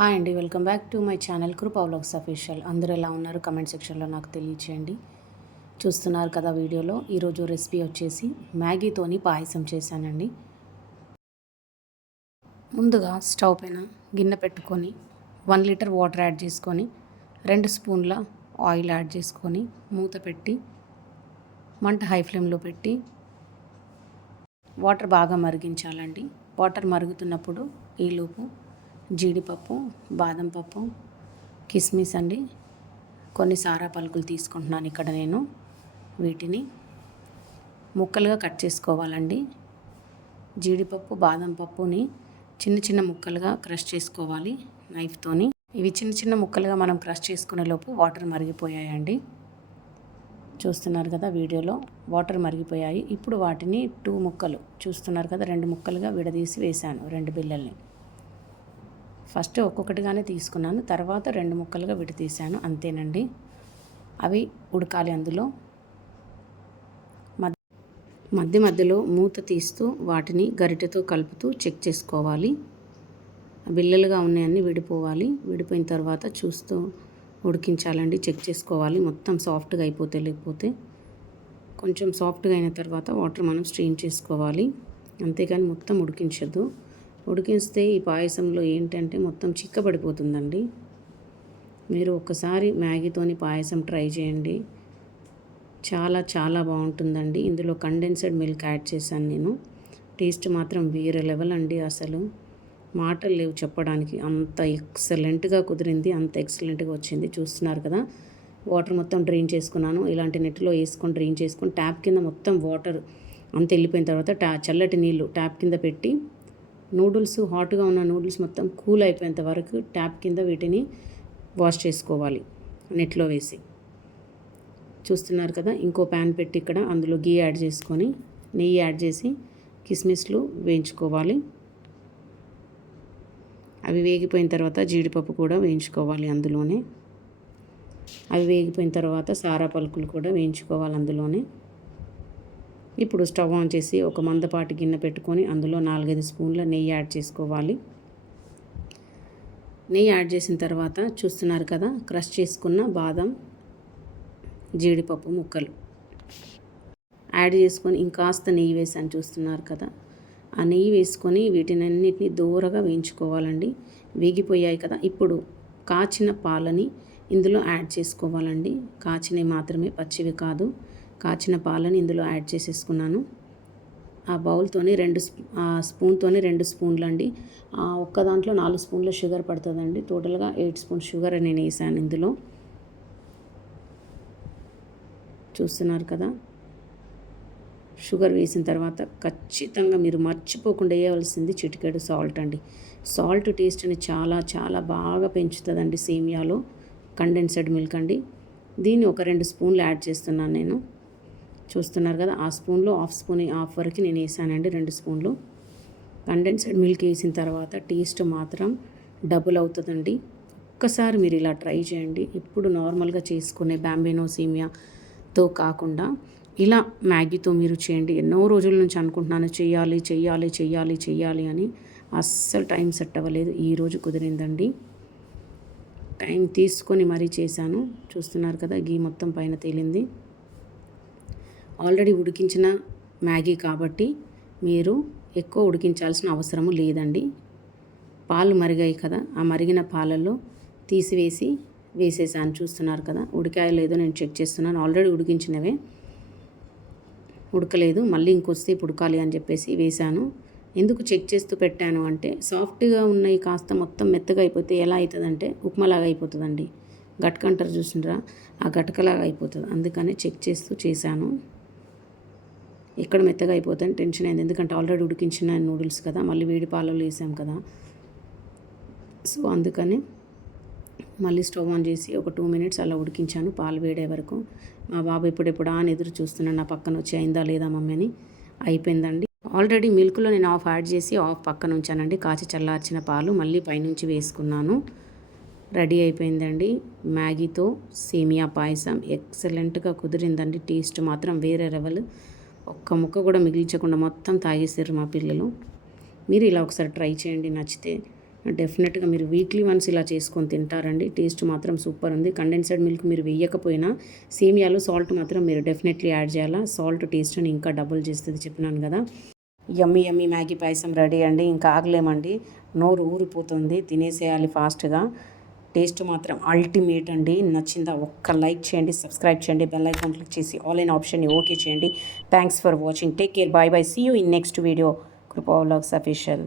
Hi అండి welcome back to my channel Krupa vlogs official అందరూ ఎలా ఉన్నారు? కమెంట్ సెక్షన్లో నాకు తెలియచేయండి. చూస్తున్నారు కదా వీడియోలో. ఈరోజు రెసిపీ వచ్చేసి మ్యాగీతోని పాయసం చేశానండి. ముందుగా స్టవ్ పైన గిన్నె పెట్టుకొని వన్ లీటర్ వాటర్ యాడ్ చేసుకొని రెండు స్పూన్ల ఆయిల్ యాడ్ చేసుకొని మూత పెట్టి మంట హై ఫ్లేమ్లో పెట్టి వాటర్ బాగా మరిగించాలండి. వాటర్ మరుగుతున్నప్పుడు ఈలోపు జీడిపప్పు బాదం పప్పు కిస్మిస్ అండి. కొన్ని సారా పలుకులు తీసుకుంటున్నాను ఇక్కడ నేను. వీటిని ముక్కలుగా కట్ చేసుకోవాలండి. జీడిపప్పు బాదం పప్పుని చిన్న చిన్న ముక్కలుగా క్రష్ చేసుకోవాలి నైఫ్తోని ఇవి చిన్న చిన్న ముక్కలుగా మనం క్రష్ చేసుకునే లోపు వాటర్ మరిగిపోయాయండి. చూస్తున్నారు కదా వీడియోలో వాటర్ మరిగిపోయాయి. ఇప్పుడు వాటిని టూ ముక్కలు చూస్తున్నారు కదా రెండు ముక్కలుగా విడదీసి వేశాను రెండు బిల్లల్ని ఫస్ట్ ఒక్కొక్కటిగానే తీసుకున్నాను. తర్వాత రెండు ముక్కలుగా విడతీశాను. అంతేనండి. అవి ఉడకాలి అందులో. మధ్య మధ్యలో మూత తీస్తూ వాటిని గరిటెతో కలుపుతూ చెక్ చేసుకోవాలి. బిల్లలుగా ఉన్నాయన్నీ విడిపోవాలి. విడిపోయిన తర్వాత చూస్తూ ఉడికించాలండి. చెక్ చేసుకోవాలి. మొత్తం సాఫ్ట్గా అయిపోతే లేకపోతే. కొంచెం సాఫ్ట్గా అయిన తర్వాత వాటర్ మనం స్ట్రెయిన్ చేసుకోవాలి. అంతేగాని మొత్తం ఉడికించద్దు ఉడికిస్తే ఈ పాయసంలో ఏంటంటే మొత్తం చిక్కబడిపోతుందండి. మీరు ఒకసారి మ్యాగీతోని పాయసం ట్రై చేయండి. చాలా చాలా బాగుంటుందండి. ఇందులో కండెన్స్డ్ మిల్క్ యాడ్ చేశాను నేను. టేస్ట్ మాత్రం వేరే లెవెల్ అండి అసలు. మాటలు లేవు చెప్పడానికి. అంత ఎక్సలెంట్గా కుదిరింది అంత ఎక్సలెంట్గా వచ్చింది. చూస్తున్నారు కదా? వాటర్ మొత్తం డ్రైన్ చేసుకున్నాను. ఇలాంటి నెట్లో వేసుకొని డ్రైన్ చేసుకొని ట్యాప్ కింద మొత్తం వాటర్ అంత వెళ్ళిపోయిన తర్వాత ట్యా చల్లటి నీళ్ళు ట్యాప్ కింద పెట్టి నూడిల్స్ హాట్గా ఉన్న నూడిల్స్ మొత్తం కూల్ అయిపోయేంత వరకు ట్యాప్ కింద వీటిని వాష్ చేసుకోవాలి నెట్లో వేసి. చూస్తున్నారు కదా ఇంకో ప్యాన్ పెట్టి ఇక్కడ అందులో గీ యాడ్ చేసుకొని నెయ్యి యాడ్ చేసి కిస్మిస్లు వేయించుకోవాలి. అవి వేగిపోయిన తర్వాత జీడిపప్పు కూడా వేయించుకోవాలి అందులోనే. అవి వేగిపోయిన తర్వాత సారా పలుకులు కూడా వేయించుకోవాలి అందులోనే. ఇప్పుడు స్టవ్ ఆన్ చేసి ఒక మందపాటి గిన్నె పెట్టుకొని అందులో నాలుగైదు స్పూన్ల నెయ్యి యాడ్ చేసుకోవాలి. నెయ్యి యాడ్ చేసిన తర్వాత చూస్తున్నారు కదా క్రష్ చేసుకున్న బాదం జీడిపప్పు ముక్కలు. యాడ్ చేసుకొని ఇంకాస్త నెయ్యి వేసాను చూస్తున్నారు కదా ఆ నెయ్యి వేసుకొని వీటిని అన్నిటిని దూరగా వేయించుకోవాలండి. వేగిపోయాయి కదా ఇప్పుడు కాచిన పాలని ఇందులో యాడ్ చేసుకోవాలండి. కాచినవి మాత్రమే పచ్చివి కాదు. కాచిన పాలని ఇందులో యాడ్ చేసేసుకున్నాను. ఆ బౌల్తోని రెండు ఆ స్పూన్తోని రెండు స్పూన్లు అండి ఒక్క దాంట్లో నాలుగు స్పూన్ల షుగర్ పడుతుందండి. టోటల్గా ఎయిట్ స్పూన్ షుగర్ నేను వేసాను ఇందులో. చూస్తున్నారు కదా? షుగర్ వేసిన తర్వాత ఖచ్చితంగా మీరు మర్చిపోకుండా వేయవలసింది చిటికెడు సాల్ట్ అండి. సాల్ట్ టేస్ట్ని చాలా చాలా బాగా పెంచుతుందండి సేమియాలో కండెన్సెడ్ మిల్క్ అండి. దీన్ని ఒక రెండు స్పూన్లు యాడ్ చేస్తున్నాను నేను. చూస్తున్నారు కదా ఆ స్పూన్లో హాఫ్ స్పూన్ హాఫ్ వరకు నేను వేసానండి రెండు స్పూన్లు. కండెన్సెడ్ మిల్క్ వేసిన తర్వాత టేస్ట్ మాత్రం డబుల్ అవుతుందండి. ఒక్కసారి మీరు ఇలా ట్రై చేయండి. ఇప్పుడు నార్మల్గా చేసుకునే బ్యాంబేనో సీమియాతో కాకుండా ఇలా మ్యాగీతో మీరు చేయండి. ఎన్నో రోజుల నుంచి అనుకుంటున్నాను చెయ్యాలి చెయ్యాలి చెయ్యాలి చెయ్యాలి అని అస్సలు టైం సెట్ అవ్వలేదు. ఈరోజు కుదిరిందండి. టైం తీసుకొని మరీ చేశాను. చూస్తున్నారు కదా గీ మొత్తం పైన తేలింది. ఆల్రెడీ ఉడికించిన మ్యాగీ కాబట్టి మీరు ఎక్కువ ఉడికించాల్సిన అవసరము లేదండి. పాలు మరిగాయి కదా ఆ మరిగిన పాలల్లో తీసివేసి వేసేసాను చూస్తున్నారు కదా. ఉడికాయో లేదో నేను చెక్ చేస్తున్నాను ఆల్రెడీ ఉడికించినవే. ఉడకలేదు మళ్ళీ ఇంకొస్తే ఉడకాలి అని చెప్పేసి వేశాను. ఎందుకు చెక్ చేస్తూ పెట్టాను అంటే సాఫ్ట్గా ఉన్నాయి కాస్త మొత్తం మెత్తగా అయిపోతే ఎలా అవుతుందంటే ఉప్మాలాగా అయిపోతుందండి. గట్కంటారు చూసినరా ఆ గట్కలాగా అయిపోతుంది. అందుకని చెక్ చేస్తూ చేశాను. ఎక్కడ మెత్తగా అయిపోతుంది టెన్షన్ అయింది. ఎందుకంటే ఆల్రెడీ ఉడికించిన నూడిల్స్ కదా మళ్ళీ వేడి పాలలో వేసాం కదా. సో అందుకని మళ్ళీ స్టవ్ ఆన్ చేసి ఒక టూ మినిట్స్ అలా ఉడికించాను పాలు వేడే వరకు. మా బాబు ఎప్పుడెప్పుడు అని ఎదురు చూస్తున్నాను నా పక్కన వచ్చి అయిందా లేదా మమ్మీ అని. అయిపోయిందండి. ఆల్రెడీ మిల్క్లో నేను ఆఫ్ యాడ్ చేసి ఆఫ్ పక్కన ఉంచానండి. కాచి చల్లార్చిన పాలు మళ్ళీ పైనుంచి వేసుకున్నాను. రెడీ అయిపోయిందండి. మ్యాగీతో సేమియా పాయసం. ఎక్సలెంట్గా కుదిరిందండి. టేస్ట్ మాత్రం వేరే లెవెల్. ఒక్క ముక్క కూడా మిగిల్చకుండా మొత్తం తాగేసారు మా పిల్లలు. మీరు ఇలా ఒకసారి ట్రై చేయండి నచ్చితే. డెఫినెట్గా మీరు వీక్లీ వన్స్ ఇలా చేసుకొని తింటారండి. టేస్ట్ మాత్రం సూపర్ ఉంది. కండెన్సర్డ్ మిల్క్ మీరు వేయకపోయినా సేమియాలో సాల్ట్ మాత్రం మీరు డెఫినెట్లీ యాడ్ చేయాలా? సాల్ట్ టేస్ట్ని ఇంకా డబుల్ చేస్తుంది చెప్పినాను కదా. Yummy yummy Maggi payasam ready అండి. ఇంకా ఆగలేమండి. నోరు ఊరిపోతుంది. తినేసేయాలి ఫాస్ట్గా. టేస్ట్ మాత్రం అల్టిమేట్ అండి. నచ్చిందా ఒక్క లైక్ చేయండి సబ్స్క్రైబ్ చేయండి బెల్ ఐకాన్ క్లిక్ చేసి ఆన్లైన్ ఆప్షన్ని ఓకే చేయండి. Thanks for watching take care bye bye see you in next video Krupa vlogs official